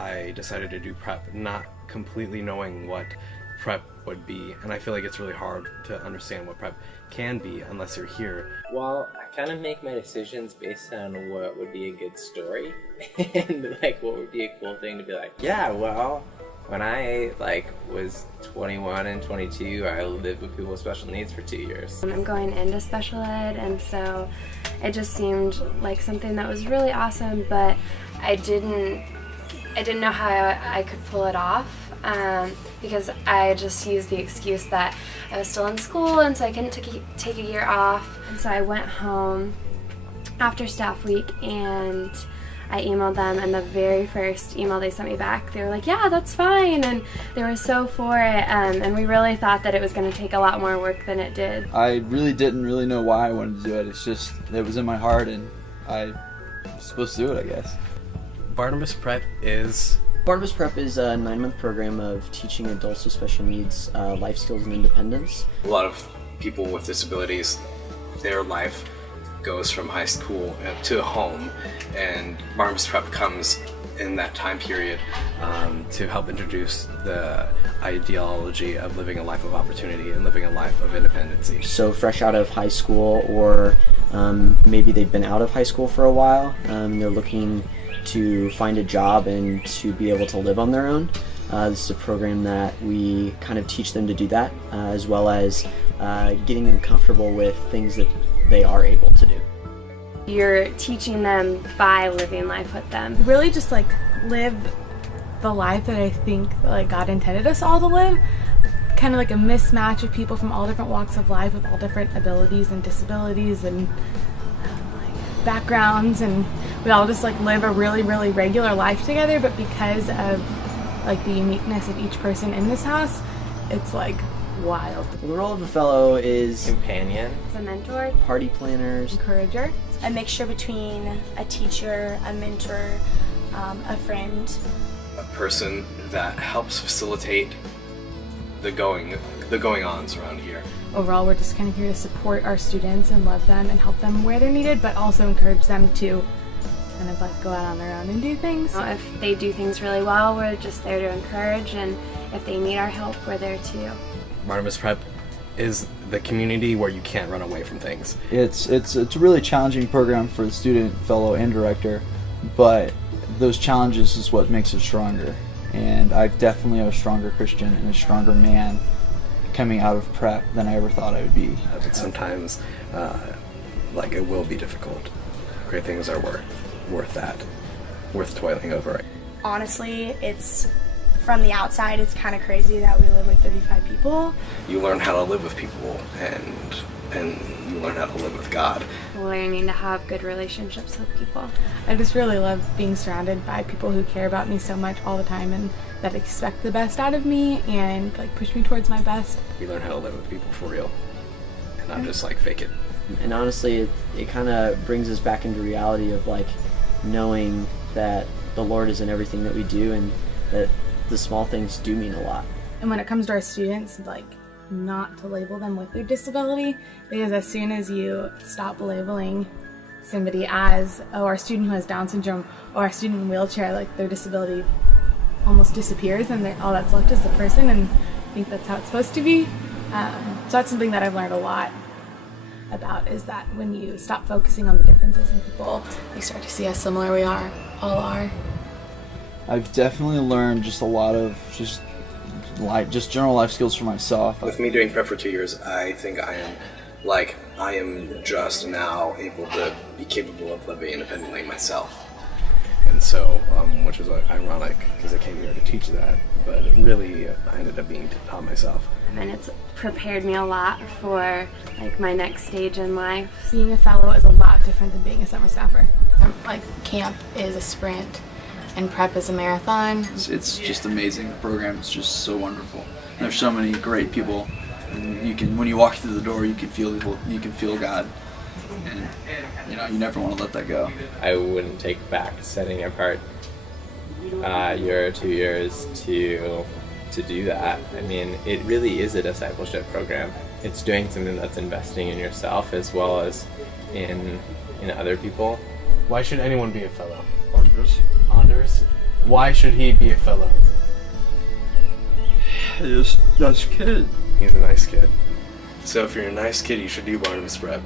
I decided to do prep, not completely knowing what prep would be, and I feel like it's really hard to understand what prep can be unless you're here. Well, I kind of make my decisions based on what would be a good story and like what would be a cool thing to be like, yeah, well, when I was 21 and 22, I lived with people with special needs for 2 years. I'm going into special ed, and so it just seemed like something that was really awesome, but I didn't know how I could pull it off, because I just used the excuse that I was still in school and so I couldn't take a year off. And so I went home after staff week and I emailed them, and the very first email they sent me back, they were like, yeah, that's fine, and they were so for it, and we really thought that it was going to take a lot more work than it did. I really didn't know why I wanted to do it. It's just, it was in my heart and I was supposed to do it, I guess. Barnabas Prep is a 9-month program of teaching adults with special needs life skills and independence. a lot of people with disabilities, their life goes from high school to home, and Barnabas Prep comes in that time period to help introduce the ideology of living a life of opportunity and living a life of independency. So fresh out of high school, or maybe they've been out of high school for a while, they're looking to find a job and to be able to live on their own. This is a program that we kind of teach them to do that, as well as getting them comfortable with things that they are able to do. You're teaching them by living life with them. Really just live the life that I think God intended us all to live. Kind of like a mismatch of people from all different walks of life with all different abilities and disabilities and backgrounds, and we all just live a really, really regular life together, but because of the uniqueness of each person in this house, it's wild. The role of a fellow is Companion. As a mentor, party planners, Encourager, a mixture between a teacher, a mentor, a friend. A person that helps facilitate the going-ons around here. Overall, we're just kind of here to support our students and love them and help them where they're needed, but also encourage them to kind of go out on their own and do things. if they do things really well, we're just there to encourage, and if they need our help, we're there too. Barnabas Prep is the community where you can't run away from things. It's a really challenging program for the student, fellow, and director, but those challenges is what makes it stronger. And I definitely am a stronger Christian and a stronger man coming out of prep than I ever thought I would be. But sometimes, it will be difficult. Great things are worth that, worth toiling over. Honestly, it's from the outside, it's kind of crazy that we live with 35 people. You learn how to live with people, and you learn how to live with God. Learning to have good relationships with people. I just really love being surrounded by people who care about me so much all the time and that expect the best out of me and push me towards my best. You learn how to live with people for real, and not just fake it. and honestly, it kind of brings us back into reality of knowing that the Lord is in everything that we do, and that the small things do mean a lot. And when it comes to our students, not to label them with their disability, because as soon as you stop labeling somebody as, our student who has Down syndrome or our student in a wheelchair, their disability almost disappears, and all that's left is the person, and I think that's how it's supposed to be. So that's something that I've learned a lot about, is that when you stop focusing on the differences in people, you start to see how similar we all are. I've definitely learned just a lot of just general life skills for myself. With me doing prep for 2 years, I think I am just now able to be capable of living independently myself. And so, which is ironic because I came here to teach that, but really I ended up being taught myself. And it's prepared me a lot for my next stage in life. Being a fellow is a lot different than being a summer staffer. Camp is a sprint and prep is a marathon. It's just amazing. The program is just so wonderful. There's so many great people, and when you walk through the door, you can feel God, and you never want to let that go. I wouldn't take back setting apart a year or 2 years to do that. I mean, it really is a discipleship program. It's doing something that's investing in yourself as well as in other people. Why should anyone be a fellow? Honors. Why should he be a fellow? He's a nice kid. He's a nice kid. So if you're a nice kid, you should do Barnabas Prep.